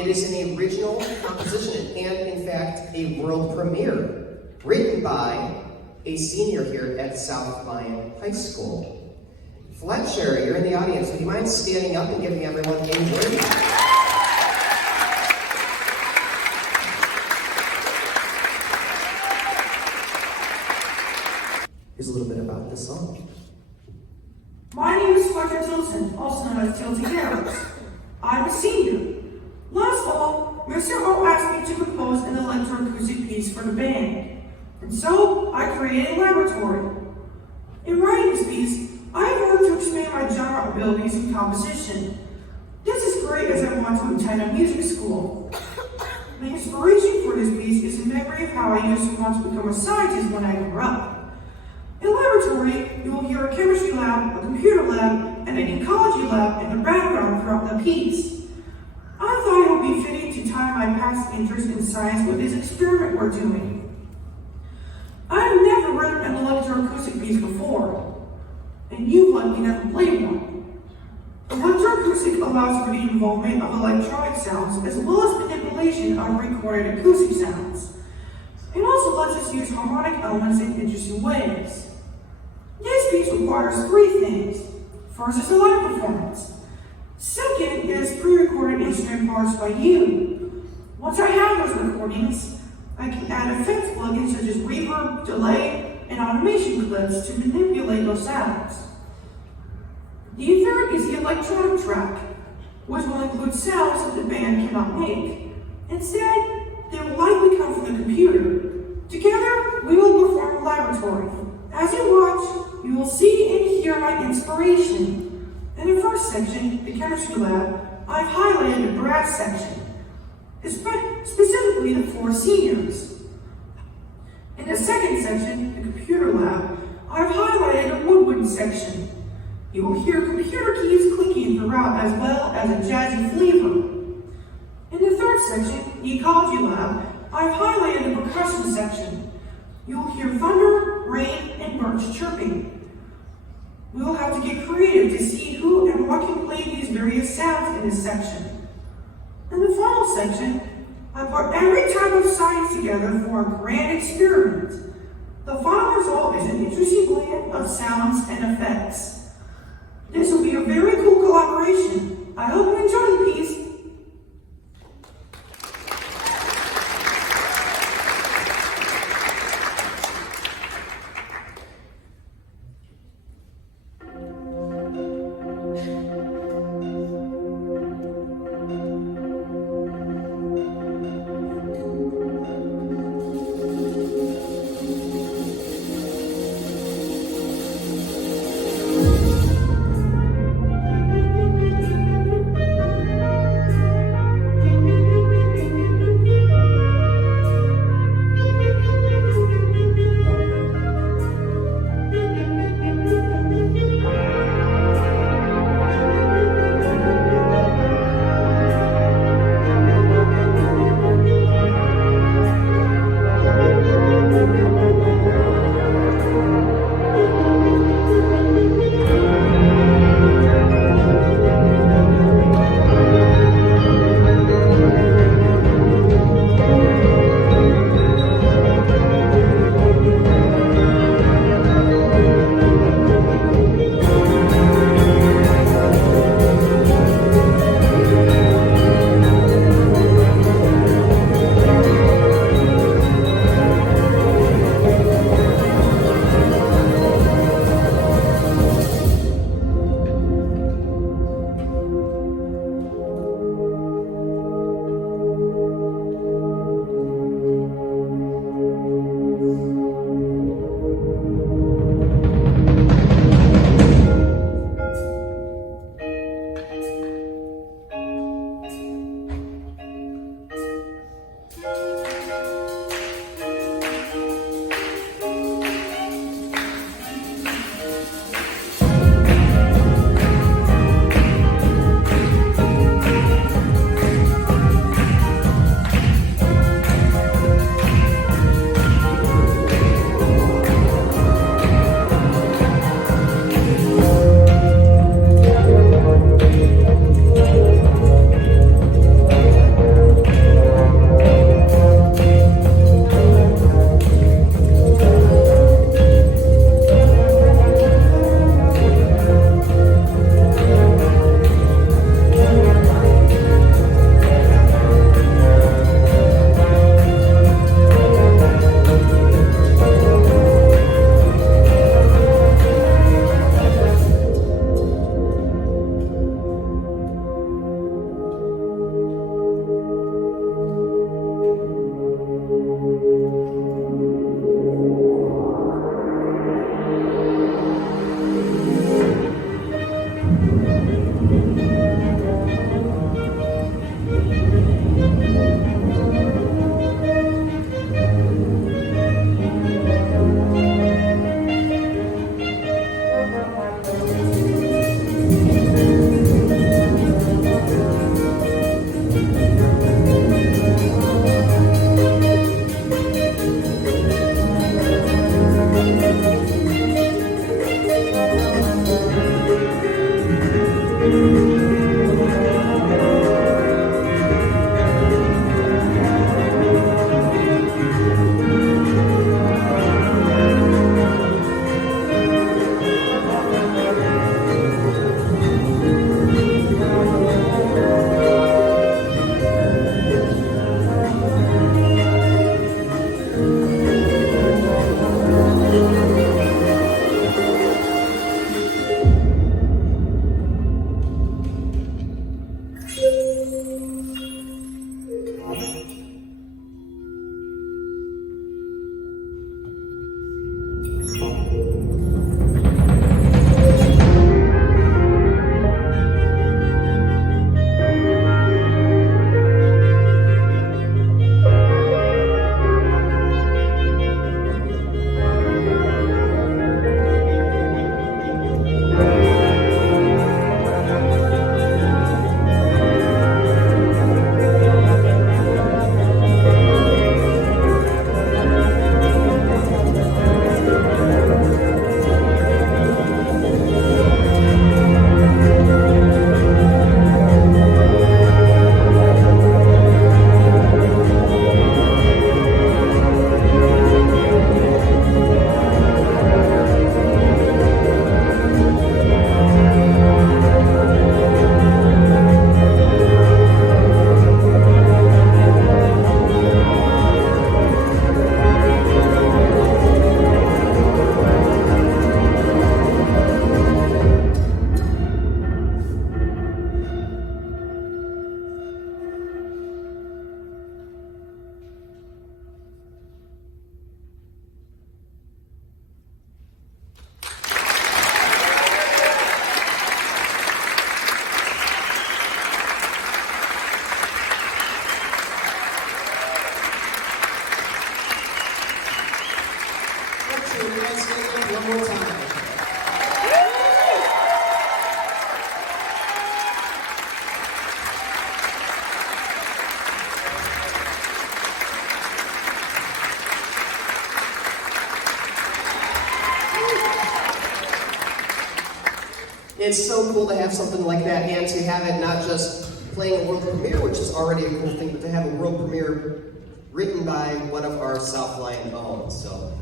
It is an original composition and, in fact, a world premiere, written by a senior here at South Lyon High School. Fletcher, you're in the audience. Would you mind standing up and giving everyone a word? Here's a little bit about this song. My name is Fletcher Tilton, also known as Tilty Garrett. I'm a senior. Last fall, Mr. O asked me to compose an electroacoustic piece for the band, and so I created a laboratory. In writing this piece, I have worked to expand my genre abilities in composition. This is great as I want to attend a music school. The inspiration for this piece is a memory of how I used to want to become a scientist when I grew up. In laboratory, you will hear a chemistry lab, a computer lab, and an ecology lab in the background throughout the piece. I thought it would be fitting to tie my past interest in science with this experiment we're doing. I have never written an electroacoustic piece before, and you've likely never played one. Electroacoustic allows for the involvement of electronic sounds as well as manipulation of recorded acoustic sounds. It also lets us use harmonic elements in interesting ways. This piece requires three things. First is a live performance. Second is pre-recorded instrument parts by you. Once I have those recordings, I can add effects plugins such as reverb, delay, and automation clips to manipulate those sounds. The third is the electronic track, which will include sounds that the band cannot make. Instead, they will likely come from the computer. Together, we will perform a laboratory. As you watch, you will see and hear my inspiration. In the first section, the chemistry lab, I've highlighted the brass section, specifically the 4 seniors. In the second section, the computer lab, I've highlighted the woodwind section. You will hear computer keys clicking throughout as well as a jazzy flavor. In the third section, the ecology lab, I've highlighted the percussion section. You will hear thunder, rain, and birds chirping. We will have to get creative to see who and what can play these various sounds in this section. In the final section, I put every type of science together for a grand experiment. The final result is an interesting blend of sounds and effects. This will be a very cool collaboration. I hope you enjoy the piece. It's so cool to have something like that and to have it not just playing a world premiere, which is already a cool thing, but to have a world premiere written by one of our South Lyon own. So